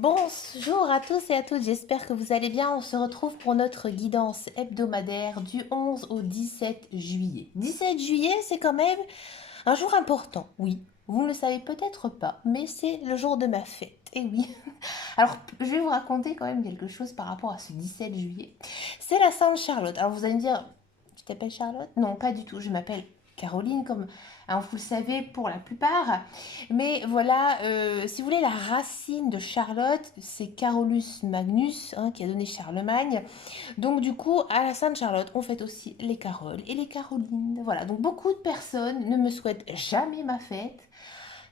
Bonjour à tous et à toutes, j'espère que vous allez bien. On se retrouve pour notre guidance hebdomadaire du 11 au 17 juillet. 17 juillet, c'est quand même un jour important, oui. Vous ne le savez peut-être pas, mais c'est le jour de ma fête. Et oui. Alors, je vais vous raconter quand même quelque chose par rapport à ce 17 juillet. C'est la Sainte Charlotte. Alors, vous allez me dire, tu t'appelles Charlotte? Non, pas du tout. Je m'appelle Caroline, comme hein, vous le savez pour la plupart. Mais voilà, si vous voulez, la racine de Charlotte, c'est Carolus Magnus, hein, qui a donné Charlemagne. Donc du coup, à la Sainte-Charlotte, on fête aussi les Caroles et les Carolines. Voilà, donc beaucoup de personnes ne me souhaitent jamais ma fête.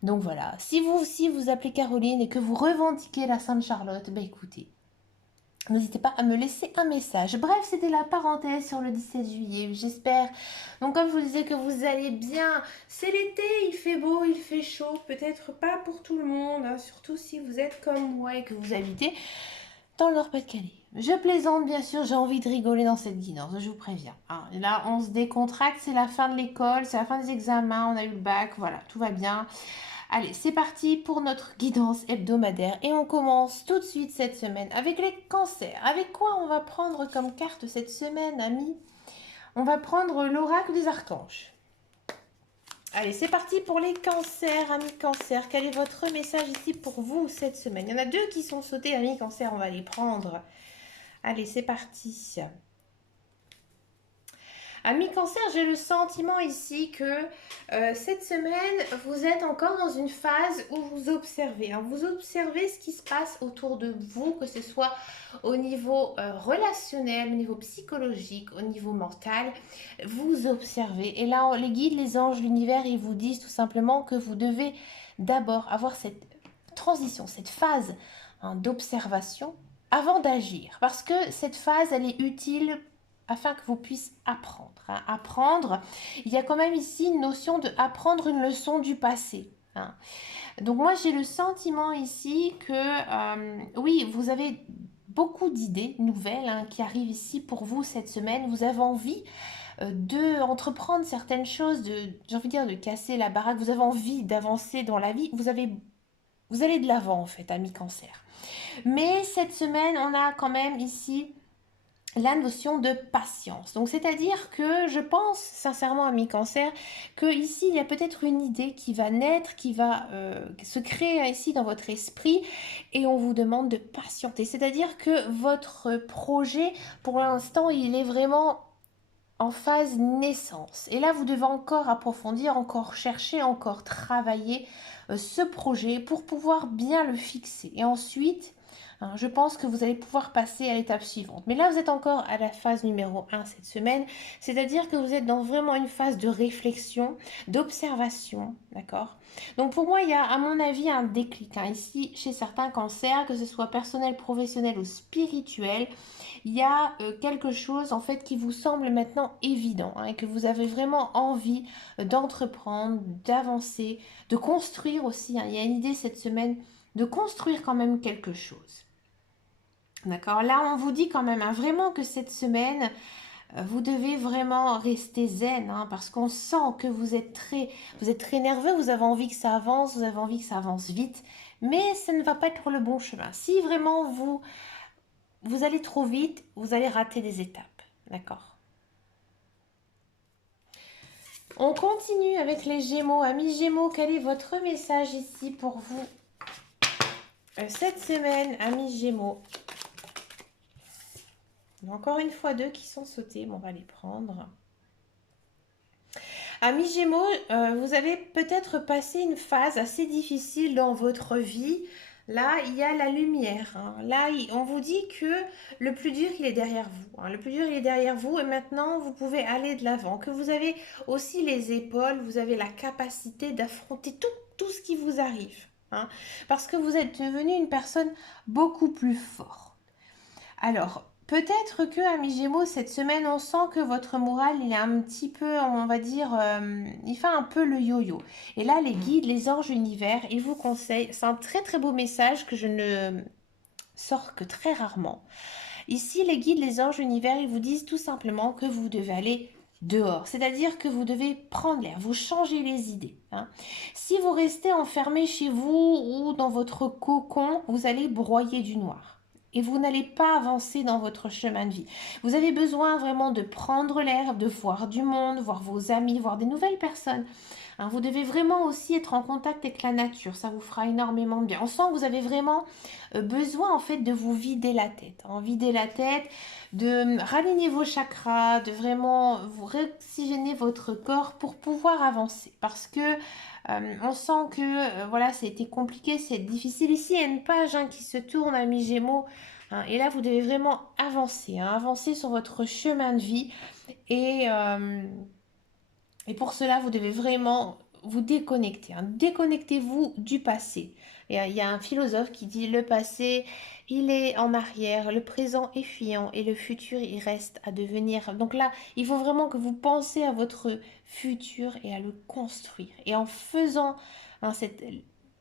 Donc voilà, si vous aussi vous appelez Caroline et que vous revendiquez la Sainte-Charlotte, ben écoutez, n'hésitez pas à me laisser un message. Bref, c'était la parenthèse sur le 17 juillet, j'espère. Donc comme je vous disais que vous allez bien, c'est l'été, il fait beau, il fait chaud, peut-être pas pour tout le monde, hein, surtout si vous êtes comme moi et que vous habitez dans le Nord-Pas-de-Calais. Je plaisante bien sûr, j'ai envie de rigoler dans cette guidance, je vous préviens. Hein. Et là, on se décontracte, c'est la fin de l'école, c'est la fin des examens, on a eu le bac, voilà, tout va bien. Allez, c'est parti pour notre guidance hebdomadaire et on commence tout de suite cette semaine avec les cancers. Avec quoi on va prendre comme carte cette semaine, amis? On va prendre l'oracle des archanges. Allez, c'est parti pour les cancers, amis cancers. Quel est votre message ici pour vous cette semaine? Il y en a deux qui sont sautés, amis cancers, on va les prendre. Allez, c'est parti. Ami Cancer, j'ai le sentiment ici que cette semaine, vous êtes encore dans une phase où vous observez. Hein. Vous observez ce qui se passe autour de vous, que ce soit au niveau relationnel, au niveau psychologique, au niveau mental. Vous observez. Et là, les guides, les anges, l'univers, ils vous disent tout simplement que vous devez d'abord avoir cette transition, cette phase hein, d'observation avant d'agir. Parce que cette phase, elle est utile afin que vous puissiez apprendre. Hein. Apprendre, il y a quand même ici une notion de apprendre une leçon du passé. Hein. Donc moi j'ai le sentiment ici que oui, vous avez beaucoup d'idées nouvelles hein, qui arrivent ici pour vous cette semaine. Vous avez envie de entreprendre certaines choses, j'ai envie de dire de casser la baraque. Vous avez envie d'avancer dans la vie. Vous allez de l'avant en fait, ami Cancer. Mais cette semaine, on a quand même ici la notion de patience. Donc c'est-à-dire que je pense sincèrement à mi cancer que ici il y a peut-être une idée qui va naître, qui va se créer ici dans votre esprit et on vous demande de patienter. C'est-à-dire que votre projet pour l'instant il est vraiment en phase naissance. Et là vous devez encore approfondir, encore chercher, encore travailler ce projet pour pouvoir bien le fixer. Et ensuite hein, je pense que vous allez pouvoir passer à l'étape suivante. Mais là, vous êtes encore à la phase numéro 1 cette semaine, c'est-à-dire que vous êtes dans vraiment une phase de réflexion, d'observation, d'accord? Donc pour moi, il y a à mon avis un déclic. Hein. Ici, chez certains cancers, que ce soit personnel, professionnel ou spirituel, il y a quelque chose en fait qui vous semble maintenant évident hein, et que vous avez vraiment envie d'entreprendre, d'avancer, de construire aussi. Hein. Il y a une idée cette semaine de construire quand même quelque chose. D'accord. Là, on vous dit quand même hein, vraiment que cette semaine, vous devez vraiment rester zen hein, parce qu'on sent que vous êtes très nerveux, vous avez envie que ça avance, vous avez envie que ça avance vite, mais ça ne va pas être le bon chemin. Si vraiment vous allez trop vite, vous allez rater des étapes. D'accord. On continue avec les Gémeaux. Amis Gémeaux, quel est votre message ici pour vous cette semaine, amis Gémeaux? Il y a encore une fois deux qui sont sautés, bon, on va les prendre. Amis Gémeaux, vous avez peut-être passé une phase assez difficile dans votre vie. Là, il y a la lumière. Hein. Là, on vous dit que le plus dur, il est derrière vous. Hein. Le plus dur, il est derrière vous et maintenant, vous pouvez aller de l'avant. Que vous avez aussi les épaules, vous avez la capacité d'affronter tout ce qui vous arrive. Hein. Parce que vous êtes devenu une personne beaucoup plus forte. Alors, peut-être que, amis Gémeaux, cette semaine, on sent que votre moral, il est un petit peu, on va dire, il fait un peu le yo-yo. Et là, les guides, les anges univers, ils vous conseillent, c'est un très très beau message que je ne sors que très rarement. Ici, les guides, les anges univers, ils vous disent tout simplement que vous devez aller dehors. C'est-à-dire que vous devez prendre l'air, vous changez les idées. Hein. Si vous restez enfermé chez vous ou dans votre cocon, vous allez broyer du noir. Et vous n'allez pas avancer dans votre chemin de vie. Vous avez besoin vraiment de prendre l'air, de voir du monde, voir vos amis, voir des nouvelles personnes. Hein, vous devez vraiment aussi être en contact avec la nature, ça vous fera énormément de bien. On sent que vous avez vraiment besoin en fait de vous vider la tête. Hein, vider la tête, de raligner vos chakras, de vraiment vous réoxygéner votre corps pour pouvoir avancer. Parce que on sent que voilà, ça a été compliqué, c'est difficile. Ici, il y a une page hein, qui se tourne à mi-gémeaux. Hein, et là, vous devez vraiment avancer, hein, avancer sur votre chemin de vie. Et, euh, et pour cela, vous devez vraiment vous déconnecter. Hein. Déconnectez-vous du passé. Et il y a un philosophe qui dit le passé, il est en arrière, le présent est fuyant et le futur, il reste à devenir. Donc là, il faut vraiment que vous pensez à votre futur et à le construire. Et en faisant hein,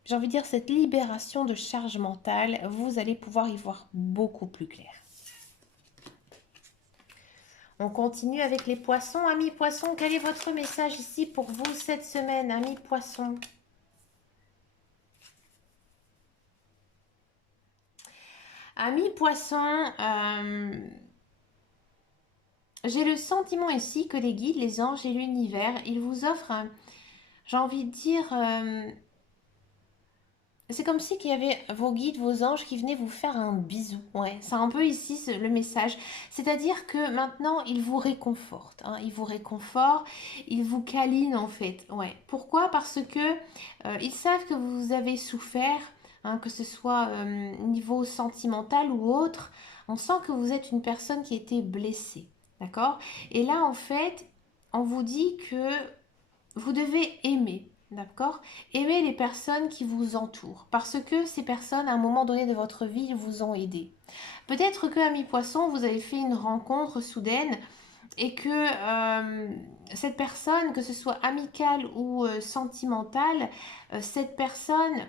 j'ai envie de dire, cette libération de charge mentale, vous allez pouvoir y voir beaucoup plus clair. On continue avec les poissons. Amis poissons, quel est votre message ici pour vous cette semaine, amis poissons? Amis poissons, j'ai le sentiment ici que les guides, les anges et l'univers, ils vous offrent, j'ai envie de dire, c'est comme si qu'il y avait vos guides, vos anges qui venaient vous faire un bisou. Ouais, c'est un peu ici le message. C'est-à-dire que maintenant, ils vous réconfortent. Hein, ils vous réconfortent, ils vous câlinent en fait. Ouais. Pourquoi? Parce que ils savent que vous avez souffert, hein, que ce soit niveau sentimental ou autre. On sent que vous êtes une personne qui a été blessée. D'accord? Et là, en fait, on vous dit que vous devez aimer. D'accord? Aimez les personnes qui vous entourent parce que ces personnes, à un moment donné de votre vie, vous ont aidé. Peut-être que, ami poisson, vous avez fait une rencontre soudaine et que cette personne, que ce soit amicale ou sentimentale, cette personne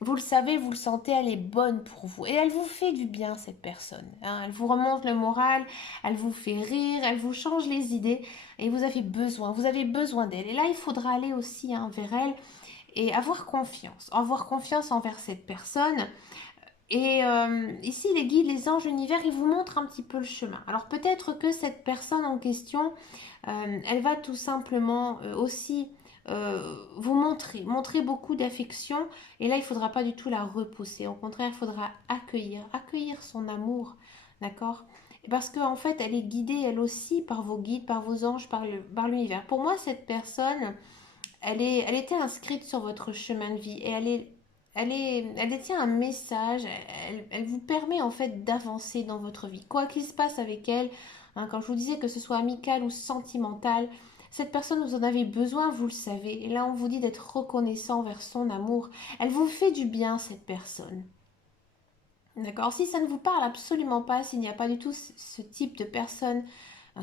vous le savez, vous le sentez, elle est bonne pour vous. Et elle vous fait du bien, cette personne. Hein. Elle vous remonte le moral, elle vous fait rire, elle vous change les idées. Et vous avez besoin d'elle. Et là, il faudra aller aussi hein, vers elle et avoir confiance. Avoir confiance envers cette personne. Et ici, les guides, les anges, l'univers, ils vous montrent un petit peu le chemin. Alors peut-être que cette personne en question, elle va tout simplement aussi vous montrer beaucoup d'affection. Et là, il ne faudra pas du tout la repousser. Au contraire, il faudra accueillir son amour, d'accord? Parce qu'en fait, elle est guidée, elle aussi, par vos guides, par vos anges, par l'univers. Pour moi, cette personne, elle était inscrite sur votre chemin de vie et elle détient un message, elle vous permet en fait d'avancer dans votre vie. Quoi qu'il se passe avec elle, hein, quand je vous disais que ce soit amical ou sentimental, cette personne, vous en avez besoin, vous le savez. Et là, on vous dit d'être reconnaissant vers son amour. Elle vous fait du bien, cette personne. D'accord? Si ça ne vous parle absolument pas, s'il n'y a pas du tout ce type de personne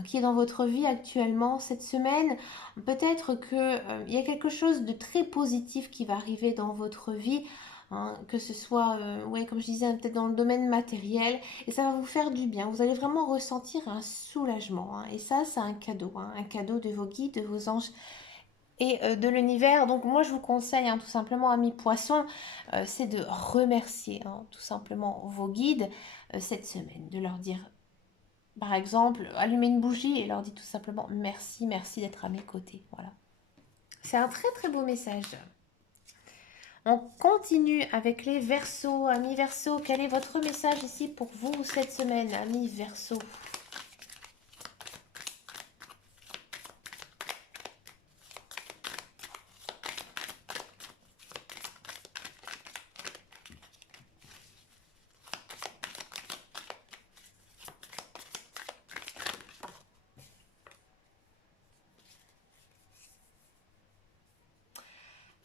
qui est dans votre vie actuellement cette semaine, peut-être que il y a quelque chose de très positif qui va arriver dans votre vie, hein, que ce soit, ouais, comme je disais, peut-être dans le domaine matériel, et ça va vous faire du bien. Vous allez vraiment ressentir un soulagement, hein, et ça, c'est un cadeau de vos guides, de vos anges et de l'univers. Donc moi je vous conseille hein, tout simplement amis poissons, c'est de remercier hein, tout simplement vos guides cette semaine, de leur dire par exemple allumer une bougie et leur dire tout simplement merci, merci d'être à mes côtés. Voilà. C'est un très très beau message. On continue avec les Verseaux. Amis Verseaux, quel est votre message ici pour vous cette semaine, amis Verseaux?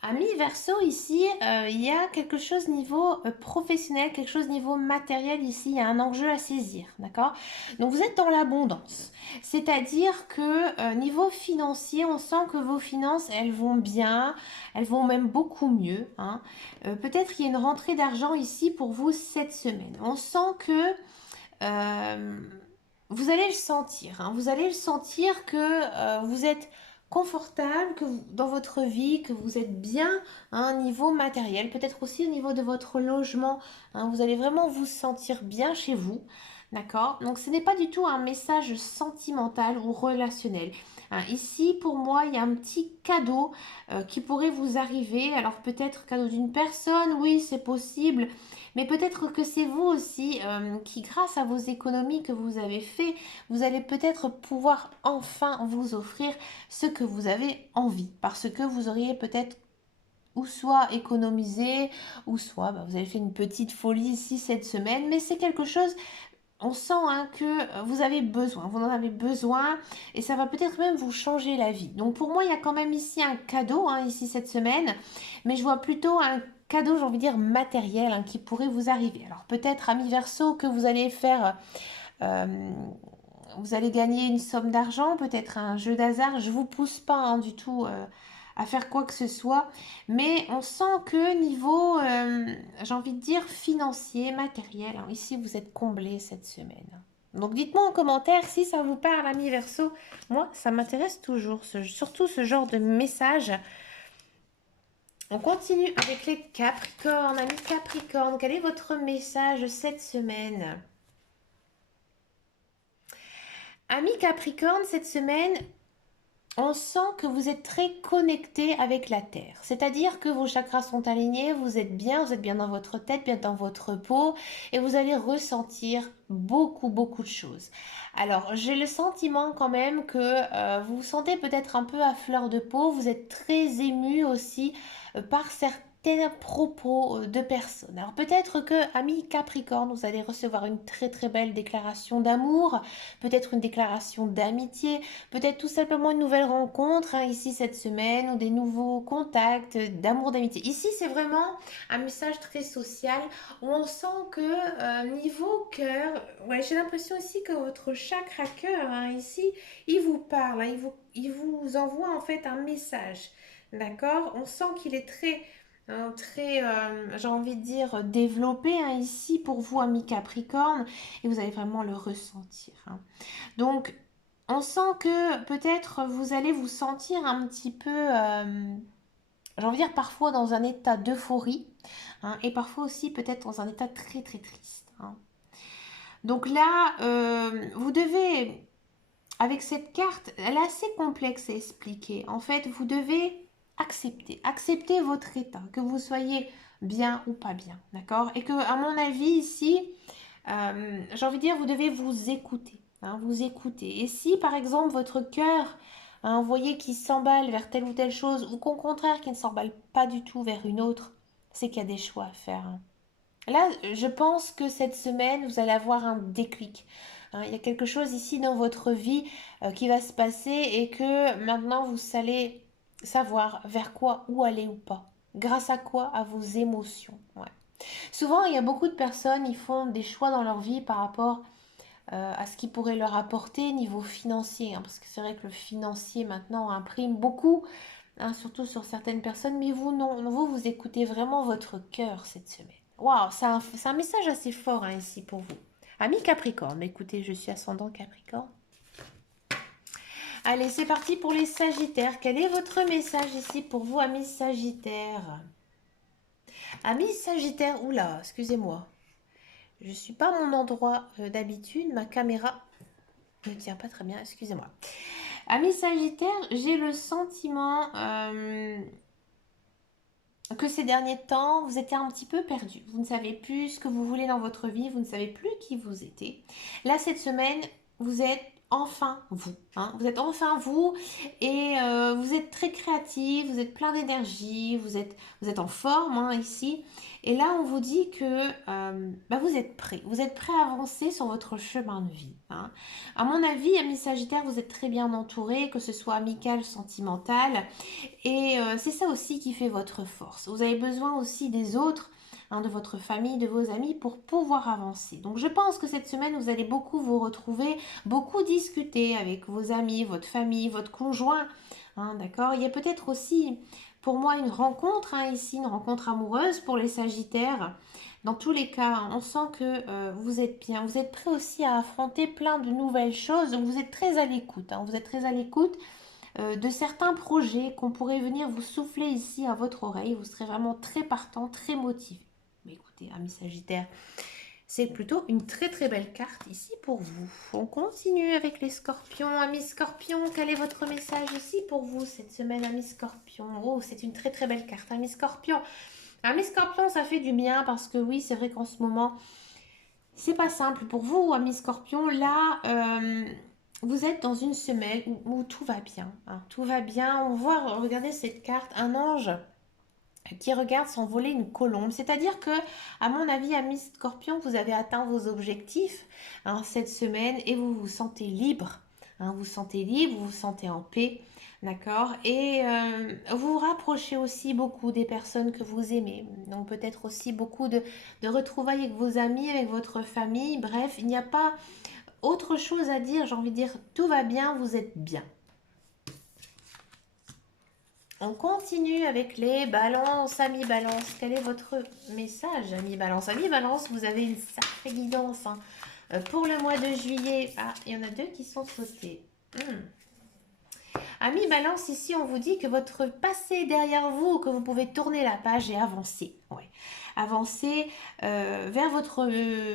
Amis Verseau, ici, il y a quelque chose niveau professionnel, quelque chose niveau matériel ici, il y a un enjeu à saisir, d'accord? Donc vous êtes dans l'abondance, c'est-à-dire que niveau financier, on sent que vos finances, elles vont bien, elles vont même beaucoup mieux, hein. Peut-être qu'il y a une rentrée d'argent ici pour vous cette semaine. On sent que... euh, vous allez le sentir, hein, vous allez le sentir que vous êtes confortable, dans votre vie, que vous êtes bien à un niveau matériel, peut-être aussi au niveau de votre logement, hein, vous allez vraiment vous sentir bien chez vous, d'accord? Donc ce n'est pas du tout un message sentimental ou relationnel. Hein, ici, pour moi, il y a un petit cadeau qui pourrait vous arriver. Alors peut-être cadeau d'une personne, oui, c'est possible. Mais peut-être que c'est vous aussi qui, grâce à vos économies que vous avez fait, vous allez peut-être pouvoir enfin vous offrir ce que vous avez envie. Parce que vous auriez peut-être ou soit économisé, ou soit vous avez fait une petite folie ici cette semaine. Mais c'est quelque chose, on sent hein, que vous avez besoin, vous en avez besoin et ça va peut-être même vous changer la vie. Donc pour moi, il y a quand même ici un cadeau, hein, ici cette semaine, mais je vois plutôt un cadeau, j'ai envie de dire matériel, hein, qui pourrait vous arriver. Alors peut-être, ami Verseau, que vous allez faire, euh, vous allez gagner une somme d'argent, peut-être un jeu d'hasard. Je ne vous pousse pas hein, du tout à faire quoi que ce soit, mais on sent que niveau, j'ai envie de dire, financier, matériel, hein, ici vous êtes comblé cette semaine. Donc dites-moi en commentaire si ça vous parle, ami Verseau. Moi, ça m'intéresse toujours, surtout ce genre de message. On continue avec les Capricornes. Ami Capricorne, quel est votre message cette semaine? Ami Capricorne, cette semaine, on sent que vous êtes très connecté avec la Terre. C'est-à-dire que vos chakras sont alignés, vous êtes bien dans votre tête, bien dans votre peau, et vous allez ressentir beaucoup, beaucoup de choses. Alors, j'ai le sentiment quand même que vous vous sentez peut-être un peu à fleur de peau, vous êtes très ému aussi par certains propos de personnes. Alors peut-être que, ami Capricorne, vous allez recevoir une très très belle déclaration d'amour, peut-être une déclaration d'amitié, peut-être tout simplement une nouvelle rencontre hein, ici cette semaine ou des nouveaux contacts d'amour, d'amitié. Ici, c'est vraiment un message très social où on sent que niveau cœur, ouais, j'ai l'impression ici que votre chakra cœur, hein, ici, il vous parle, hein, il vous envoie en fait un message. D'accord? On sent qu'il est très très, j'ai envie de dire, développé hein, ici pour vous, ami Capricorne, et vous allez vraiment le ressentir. Hein. Donc, on sent que peut-être vous allez vous sentir un petit peu, j'ai envie de dire, parfois dans un état d'euphorie, hein, et parfois aussi peut-être dans un état très très triste. Hein. Donc là, vous devez, avec cette carte, elle est assez complexe à expliquer. En fait, vous devez accepter votre état, que vous soyez bien ou pas bien, d'accord? Et que, à mon avis, ici, j'ai envie de dire, vous devez vous écouter, hein, vous écouter. Et si, par exemple, votre cœur, hein, vous voyez qu'il s'emballe vers telle ou telle chose, ou qu'au contraire, qu'il ne s'emballe pas du tout vers une autre, c'est qu'il y a des choix à faire. Hein. Là, je pense que cette semaine, vous allez avoir un déclic. Hein, il y a quelque chose ici dans votre vie qui va se passer et que maintenant, vous allez savoir vers quoi, où aller ou pas. Grâce à quoi? À vos émotions. Ouais. Souvent, il y a beaucoup de personnes, ils font des choix dans leur vie par rapport à ce qui pourrait leur apporter niveau financier. Hein, parce que c'est vrai que le financier maintenant imprime beaucoup, hein, surtout sur certaines personnes. Mais vous, non, vous écoutez vraiment votre cœur cette semaine. Waouh, c'est un message assez fort hein, ici pour vous. Ami Capricorne, écoutez, je suis ascendant Capricorne. Allez, c'est parti pour les Sagittaires. Quel est votre message ici pour vous, amis Sagittaires? Amis Sagittaires, oula, excusez-moi. Je ne suis pas à mon endroit d'habitude. Ma caméra ne tient pas très bien, excusez-moi. Amis Sagittaires, j'ai le sentiment que ces derniers temps, vous étiez un petit peu perdu. Vous ne savez plus ce que vous voulez dans votre vie, vous ne savez plus qui vous étiez. Là, cette semaine, vous êtes enfin vous. Hein. Vous êtes enfin vous et vous êtes très créatif, vous êtes plein d'énergie, vous êtes en forme hein, ici. Et là, on vous dit que vous êtes prêt. Vous êtes prêt à avancer sur votre chemin de vie. Hein. À mon avis, amis Sagittaire, vous êtes très bien entouré, que ce soit amical, sentimental. Et c'est ça aussi qui fait votre force. Vous avez besoin aussi des autres, hein, de votre famille, de vos amis pour pouvoir avancer. Donc je pense que cette semaine, vous allez beaucoup vous retrouver, beaucoup discuter avec vos amis, votre famille, votre conjoint. Hein, d'accord? Il y a peut-être aussi pour moi une rencontre, hein, ici, une rencontre amoureuse pour les Sagittaires. Dans tous les cas, hein, on sent que vous êtes bien, vous êtes prêt aussi à affronter plein de nouvelles choses, donc vous êtes très à l'écoute, hein, vous êtes très à l'écoute de certains projets qu'on pourrait venir vous souffler ici à votre oreille, vous serez vraiment très partant, très motivé. Mais écoutez, amis Sagittaires, c'est plutôt une très très belle carte ici pour vous. On continue avec les Scorpions. Amis Scorpions, quel est votre message ici pour vous cette semaine, amis Scorpions? Oh, c'est une très très belle carte, amis Scorpions. Amis Scorpions, ça fait du bien parce que oui, c'est vrai qu'en ce moment, c'est pas simple pour vous, amis Scorpions. Là, vous êtes dans une semaine où tout va bien, hein. Tout va bien. On voit, regardez cette carte, un ange qui regarde s'envoler une colombe. C'est-à-dire que, à mon avis, amis Scorpion, vous avez atteint vos objectifs, hein, cette semaine et vous vous sentez libre. Hein, vous vous sentez libre, vous vous sentez en paix, d'accord? Et vous vous rapprochez aussi beaucoup des personnes que vous aimez. Donc peut-être aussi beaucoup de retrouvailles avec vos amis, avec votre famille. Bref, il n'y a pas autre chose à dire. J'ai envie de dire, tout va bien, vous êtes bien. On continue avec les balances, amis balance. Quel est votre message, amis balance? Amis balance, vous avez une sacrée guidance, hein. Pour le mois de juillet. Ah, il y en a deux qui sont sautés. Amis balance, ici on vous dit que votre passé est derrière vous, que vous pouvez tourner la page et avancer. Ouais. Avancer vers votre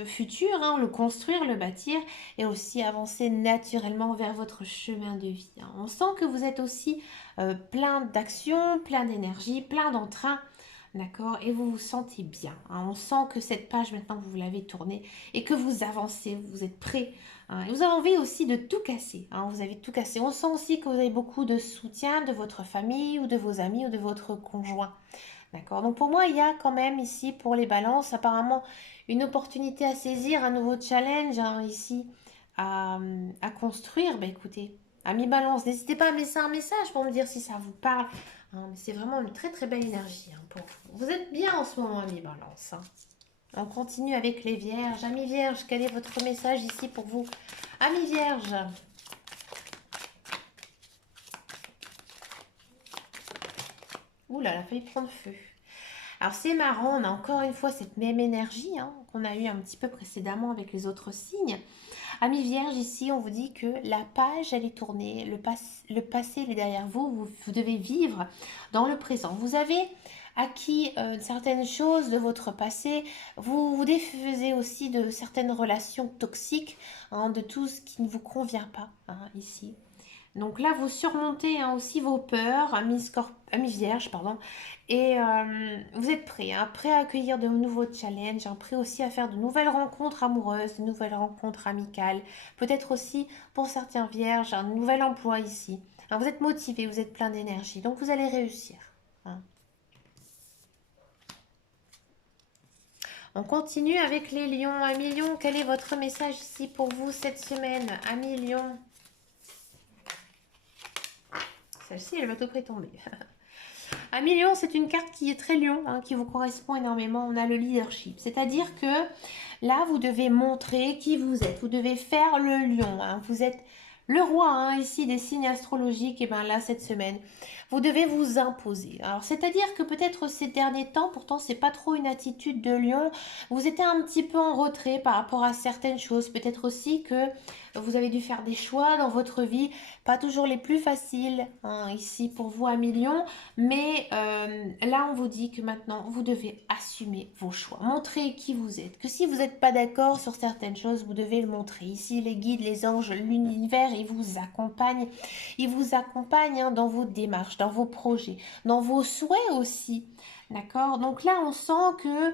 futur, hein, le construire, le bâtir, et aussi avancer naturellement vers votre chemin de vie, hein. On sent que vous êtes aussi plein d'action, plein d'énergie, plein d'entrain. D'accord? Et vous vous sentez bien, hein. On sent que cette page, maintenant, vous l'avez tournée et que vous avancez, vous êtes prêt, hein. Et vous avez envie aussi de tout casser, hein. Vous avez tout cassé. On sent aussi que vous avez beaucoup de soutien de votre famille ou de vos amis ou de votre conjoint. D'accord? Donc pour moi, il y a quand même ici, pour les balances, apparemment, une opportunité à saisir, un nouveau challenge, hein, ici, à construire. Ben écoutez, amis balance, n'hésitez pas à me laisser un message pour me dire si ça vous parle, hein. Mais c'est vraiment une très très belle énergie, hein, pour vous. Vous êtes bien en ce moment, amis balance, hein. On continue avec les vierges. Amis vierges, quel est votre message ici pour vous? Amis vierges. Ouh là, elle a failli prendre feu. Alors c'est marrant, on a encore une fois cette même énergie, hein, qu'on a eu un petit peu précédemment avec les autres signes. Amis vierges, ici on vous dit que la page elle est tournée, le passé il est derrière vous, vous devez vivre dans le présent. Vous avez acquis certaines choses de votre passé, vous vous défaisez aussi de certaines relations toxiques, hein, de tout ce qui ne vous convient pas, hein, ici. Donc là, vous surmontez, hein, aussi vos peurs, amis vierges, pardon, et vous êtes prêts, hein, prêts à accueillir de nouveaux challenges, hein, prêts aussi à faire de nouvelles rencontres amoureuses, de nouvelles rencontres amicales, peut-être aussi pour certains vierges, un nouvel emploi ici. Hein, vous êtes motivés, vous êtes plein d'énergie, donc vous allez réussir, hein. On continue avec les lions. Amis lions, quel est votre message ici pour vous cette semaine? Amis lions. Celle-ci, elle va tout près tomber. Amis lion, c'est une carte qui est très lion, hein, qui vous correspond énormément. On a le leadership. C'est-à-dire que là, vous devez montrer qui vous êtes. Vous devez faire le lion, hein. Vous êtes le roi, hein, ici des signes astrologiques. Et bien là, cette semaine, vous devez vous imposer. Alors, c'est-à-dire que peut-être ces derniers temps, pourtant, c'est pas trop une attitude de lion. Vous étiez un petit peu en retrait par rapport à certaines choses. Peut-être aussi que vous avez dû faire des choix dans votre vie, pas toujours les plus faciles, hein, ici pour vous, amis lions. Mais là, on vous dit que maintenant, vous devez assumer vos choix. Montrer qui vous êtes. Que si vous n'êtes pas d'accord sur certaines choses, vous devez le montrer. Ici, les guides, les anges, l'univers, ils vous accompagnent. Ils vous accompagnent, hein, dans vos démarches, dans vos projets, dans vos souhaits aussi. D'accord? Donc là, on sent que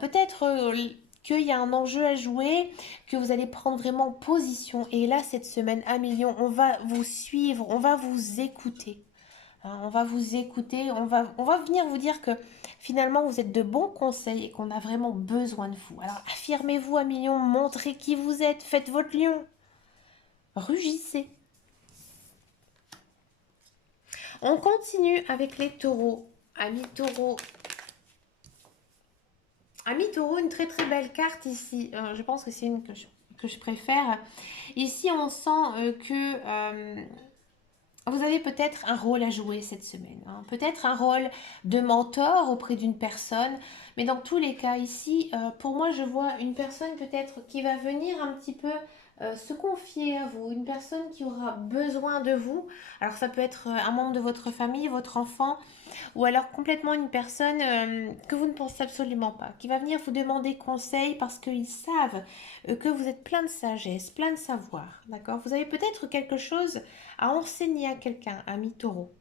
peut-être qu'il y a un enjeu à jouer, que vous allez prendre vraiment position. Et là, cette semaine, amis lions, on va vous suivre, on va vous écouter. Hein, on va vous écouter, on va venir vous dire que finalement vous êtes de bons conseils et qu'on a vraiment besoin de vous. Alors affirmez-vous, amis lions, montrez qui vous êtes, faites votre lion, rugissez. On continue avec les taureaux. Amis taureaux. Amis taureaux, une très très belle carte ici. Je pense que c'est une que je préfère. Ici, on sent que Vous avez peut-être un rôle à jouer cette semaine, hein. Peut-être un rôle de mentor auprès d'une personne, mais dans tous les cas ici, pour moi, je vois une personne peut-être qui va venir un petit peu se confier à vous, une personne qui aura besoin de vous. Alors ça peut être un membre de votre famille, votre enfant, ou alors complètement une personne que vous ne pensez absolument pas, qui va venir vous demander conseil parce qu'ils savent que vous êtes plein de sagesse, plein de savoir, d'accord? Vous avez peut-être quelque chose à enseigner à quelqu'un, ami taureau.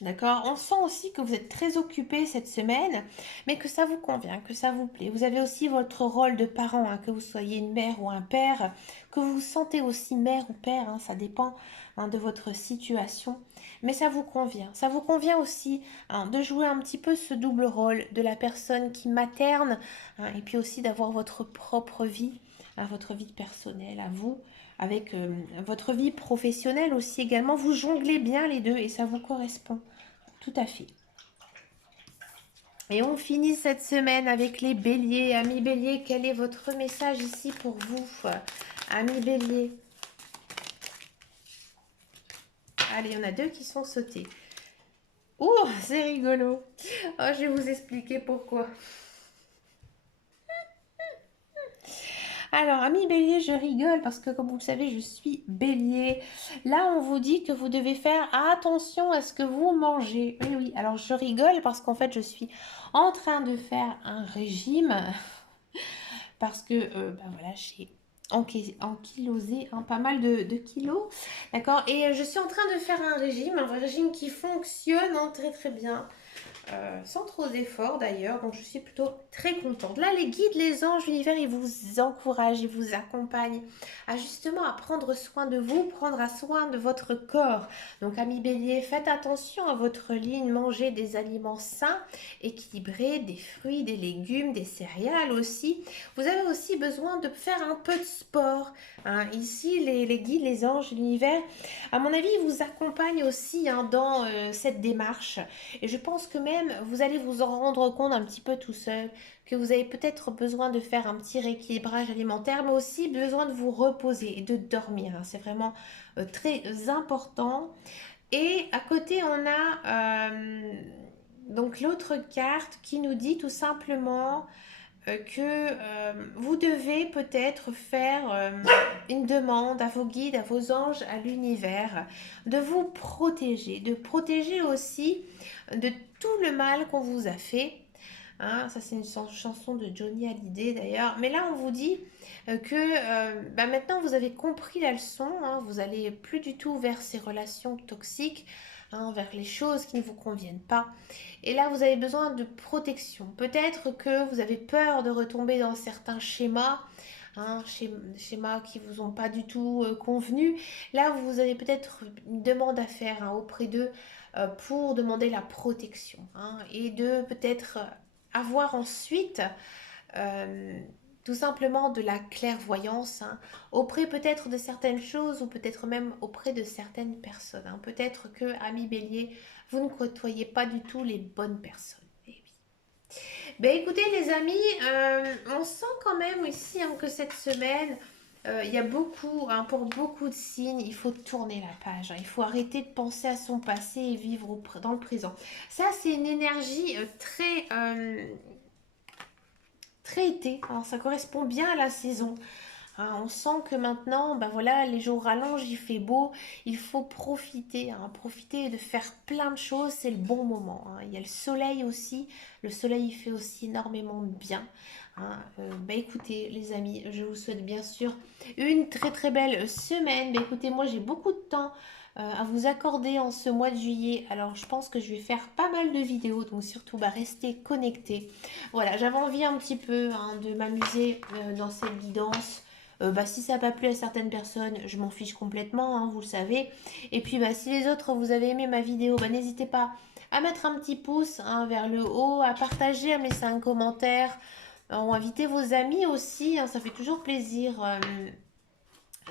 D'accord. On sent aussi que vous êtes très occupé cette semaine, mais que ça vous convient, que ça vous plaît. Vous avez aussi votre rôle de parent, hein, que vous soyez une mère ou un père, que vous vous sentez aussi mère ou père, hein, ça dépend hein, de votre situation. Mais ça vous convient. Ça vous convient aussi hein, de jouer un petit peu ce double rôle de la personne qui materne, hein, et puis aussi d'avoir votre propre vie, hein, votre vie personnelle à vous avec votre vie professionnelle aussi également. Vous jonglez bien les deux et ça vous correspond. Tout à fait. Et on finit cette semaine avec les béliers. Amis béliers, quel est votre message ici pour vous? Amis béliers. Allez, il y en a deux qui sont sautés. Oh, c'est rigolo. Oh, je vais vous expliquer pourquoi. Alors, amis bélier, je rigole parce que comme vous le savez, je suis bélier. Là, on vous dit que vous devez faire attention à ce que vous mangez. Oui, oui. Alors, je rigole parce qu'en fait, je suis en train de faire un régime parce que, ben voilà, j'ai ankylosé pas mal de kilos. D'accord. Et je suis en train de faire un régime qui fonctionne très très bien. Sans trop d'efforts d'ailleurs, donc je suis plutôt très contente. Là, les guides, les anges, l'univers, ils vous encouragent, ils vous accompagnent à justement à prendre soin de vous, prendre soin de votre corps. Donc, amis bélier, faites attention à votre ligne, mangez des aliments sains, équilibrés, des fruits, des légumes, des céréales aussi. Vous avez aussi besoin de faire un peu de sport, hein. Ici, les guides, les anges, l'univers, à mon avis, ils vous accompagnent aussi hein, dans cette démarche. Et je pense que même vous allez vous en rendre compte un petit peu tout seul, que vous avez peut-être besoin de faire un petit rééquilibrage alimentaire, mais aussi besoin de vous reposer et de dormir, hein. C'est vraiment très important. Et à côté, on a donc l'autre carte qui nous dit tout simplement que vous devez peut-être faire une demande à vos guides, à vos anges, à l'univers, de vous protéger, de protéger aussi de tout le mal qu'on vous a fait. Hein, ça, c'est une chanson de Johnny Hallyday d'ailleurs. Mais là, on vous dit que bah, maintenant, vous avez compris la leçon. Hein, vous allez plus du tout vers ces relations toxiques, hein, vers les choses qui ne vous conviennent pas. Et là, vous avez besoin de protection. Peut-être que vous avez peur de retomber dans certains schémas. Hein, schémas qui vous ont pas du tout convenu. Là, vous avez peut-être une demande à faire hein, auprès d'eux pour demander la protection hein, et de peut-être avoir ensuite euh, tout simplement de la clairvoyance hein, auprès peut-être de certaines choses ou peut-être même auprès de certaines personnes. Hein. Peut-être que, ami bélier, vous ne côtoyez pas du tout les bonnes personnes. Eh oui. Ben écoutez les amis, on sent quand même ici hein, que cette semaine, il y a beaucoup, hein, pour beaucoup de signes, il faut tourner la page. Hein. Il faut arrêter de penser à son passé et vivre dans le présent. Ça, c'est une énergie très été. Alors, ça correspond bien à la saison. Hein, on sent que maintenant, ben voilà, les jours rallongent, il fait beau, il faut profiter, hein, profiter de faire plein de choses, c'est le bon moment. Hein. Il y a le soleil aussi, le soleil il fait aussi énormément de bien. Hein. Bah écoutez les amis, je vous souhaite bien sûr une très très belle semaine. Bah écoutez, moi j'ai beaucoup de temps à vous accorder en ce mois de juillet, alors je pense que je vais faire pas mal de vidéos, donc surtout bah, restez connectés. Voilà, j'avais envie un petit peu hein, de m'amuser dans cette guidance. Bah, si ça n'a pas plu à certaines personnes, je m'en fiche complètement, hein, vous le savez. Et puis bah, si les autres, vous avez aimé ma vidéo, bah, n'hésitez pas à mettre un petit pouce hein, vers le haut, à partager, à me laisser un commentaire, ou inviter vos amis aussi, hein, ça fait toujours plaisir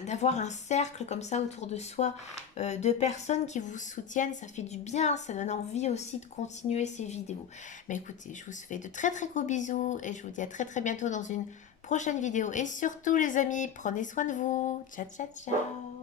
d'avoir un cercle comme ça autour de soi de personnes qui vous soutiennent, ça fait du bien, ça donne envie aussi de continuer ces vidéos. Mais écoutez, je vous fais de très très gros bisous et je vous dis à très très bientôt dans une prochaine vidéo. Et surtout les amis, prenez soin de vous. Ciao ciao ciao.